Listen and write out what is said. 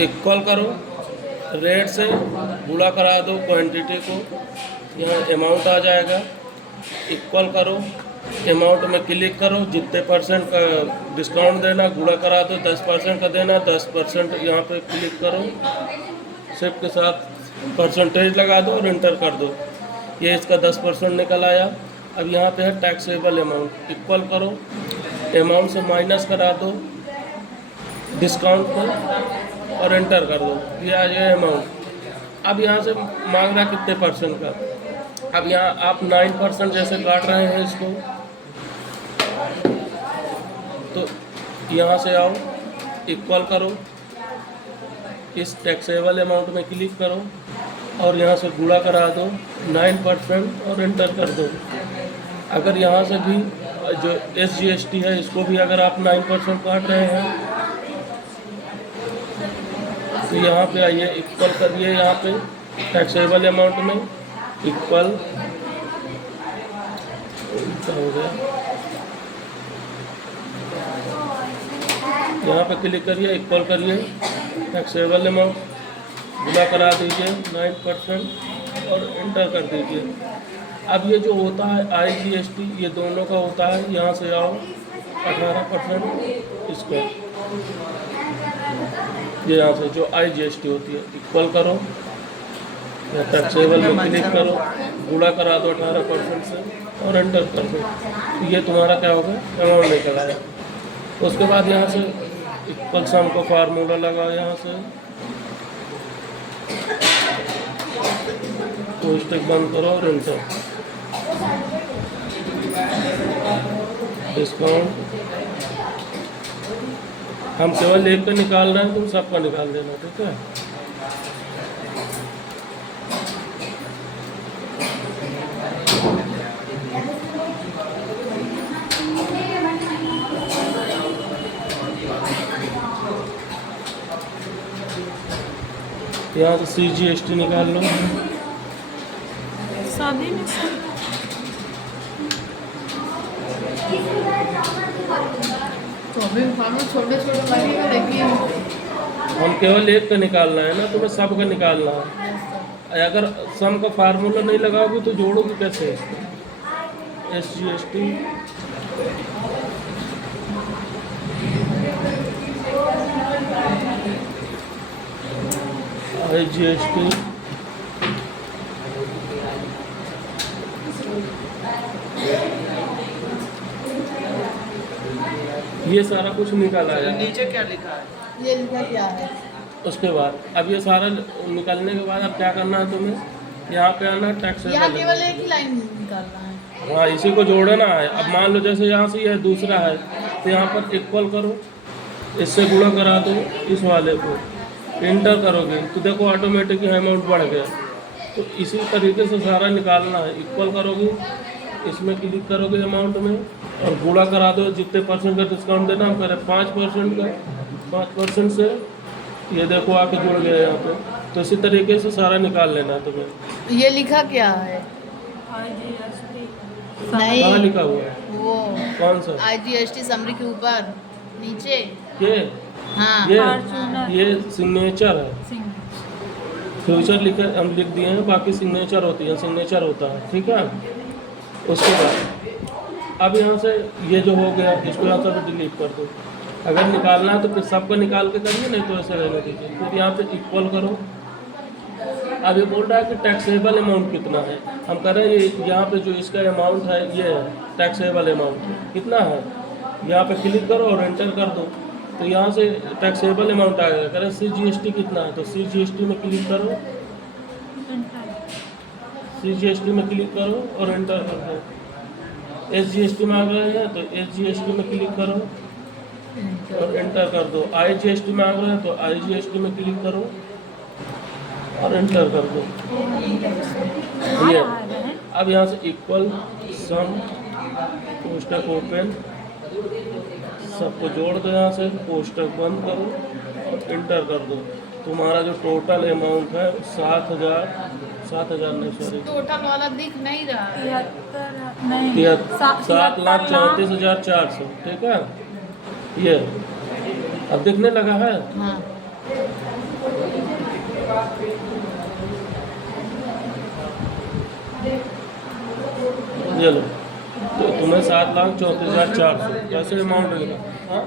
Equal करो, rate से गुणा करा दो क्वांटिटी को, यहाँ अमाउंट आ जाएगा। इक्वल करो, अमाउंट में क्लिक करो, जितने परसेंट का डिस्काउंट देना गुणा करा दो, 10% का देना 10% यहाँ पे क्लिक करो, शिफ्ट के साथ परसेंटेज लगा दो और इंटर कर दो। ये इसका 10% निकल आया। अब यहाँ पे है टैक्सेबल अमाउंट, इक्वल करो, अमाउंट से माइनस करा दो डिस्काउंट को और इंटर कर दो। ये आ गया अमाउंट। अब यहाँ से मांग रहा कितने परसेंट का। अब यहाँ आप 9% जैसे काट रहे हैं इसको, तो यहाँ से आओ, इक्वल करो, इस टैक्सेबल अमाउंट में क्लिक करो और यहाँ से गुणा करा दो 9% और इंटर कर दो। अगर यहाँ से भी जो SGST है इसको भी अगर आप 9% काट रहे हैं तो यहाँ पे आइए, इक्वल करिए, यहाँ पे टैक्सेबल अमाउंट में इक्वल हो गया। यहाँ पे क्लिक करिए, इक्वल करिए, टैक्सेबल अमाउंट गुणा करा दीजिए 9% और इंटर कर दीजिए। अब ये जो होता है IGST, ये दोनों का होता है। यहाँ से आओ, 18% इसको, ये यहाँ से जो IGST होती है, इक्वल करो, टैक्सेबल में क्लिक करो, गुणा करा दो 18% से और एंटर कर दो। ये तुम्हारा क्या होगा, अमाउंट निकल आया। उसके बाद यहाँ से इक्वल सम को फार्मूला लगाओ, यहाँ से कोष्टक बंद करो और एंटर। डिस्काउंट हम केवल एक का निकाल रहे हैं, तुम सबका निकाल देना, ठीक है। यहाँ से CGST निकाल लो। शादी में तो अभी छोटे छोटे लगेगा, लेकिन हम केवल एक का निकालना है ना, तुम्हें सब का निकालना है। अगर सम का फार्मूला नहीं लगाओगे तो जोड़ोगे कैसे इसको। SGST IGST ये सारा कुछ निकाला है। नीचे क्या लिखा है? ये लिखा क्या है? उसके बाद अब ये सारा निकालने के बाद अब क्या करना है तुम्हें, यहाँ पे आना, टैक्स यहाँ केवल एक ही लाइन निकालना है। हाँ, इसी को जोड़ना है। अब मान लो जैसे यहाँ से यह दूसरा है तो यहाँ पर इक्वल करो, इससे गुणा करा दो इस वाले को, इंटर करोगे तो देखो ऑटोमेटिक अमाउंट बढ़ गया। तो इसी तरीके से सारा निकालना है। इक्वल करोगे, इसमें क्लिक करोगे अमाउंट में और गुणा करा दो, जितने परसेंट का डिस्काउंट देना हम करें 5% का, 5% से ये देखो आके जुड़ गया यहाँ पे। तो इसी तरीके से सारा निकाल लेना है तुम्हें। ये लिखा क्या है? नहीं, कहाँ लिखा हुआ है? वो कौन सा? IGST समरी के ऊपर नीचे। ये हाँ, ये सिग्नेचर है। फ्यूचर लिखे हम लिख दिए हैं, बाकी सिग्नेचर होती है, सिग्नेचर होता है, ठीक है। उसके बाद अब यहाँ से ये जो हो गया इसको यहाँ से डिलीट कर दो। अगर निकालना है तो फिर सबको निकाल के करिए, नहीं तो ऐसे रहने दीजिए। फिर यहाँ पे इक्वल करो। अब ये बोल रहा है कि टैक्सेबल अमाउंट कितना है। हम कह रहे हैं यहाँ पे जो इसका अमाउंट है ये है टैक्सेबल अमाउंट कितना है। यहाँ पे क्लिक करो और एंटर कर दो तो यहाँ से टैक्सेबल अमाउंट आएगा। कह रहे CGST कितना है तो CGST में क्लिक करो, CGST में क्लिक करो और एंटर कर दो। SGST में आ गए हैं तो SGST में क्लिक करो और एंटर कर दो। IGST में आ गए हैं तो IGST में क्लिक करो और एंटर कर दो। ये अब यहाँ से इक्वल सम कोष्टक ओपन, सबको जोड़ दो, यहाँ से कोष्टक बंद करो और इंटर कर दो। तुम्हारा जो टोटल अमाउंट है 7,000 नहीं, सॉरी, टोटल वाला दिख नहीं रहा है। 7,34,400, ठीक है। ये अब दिखने लगा है। हाँ, ये लो, तो तुम्हें 7,34,400 ऐसे अमाउंट मिला। हाँ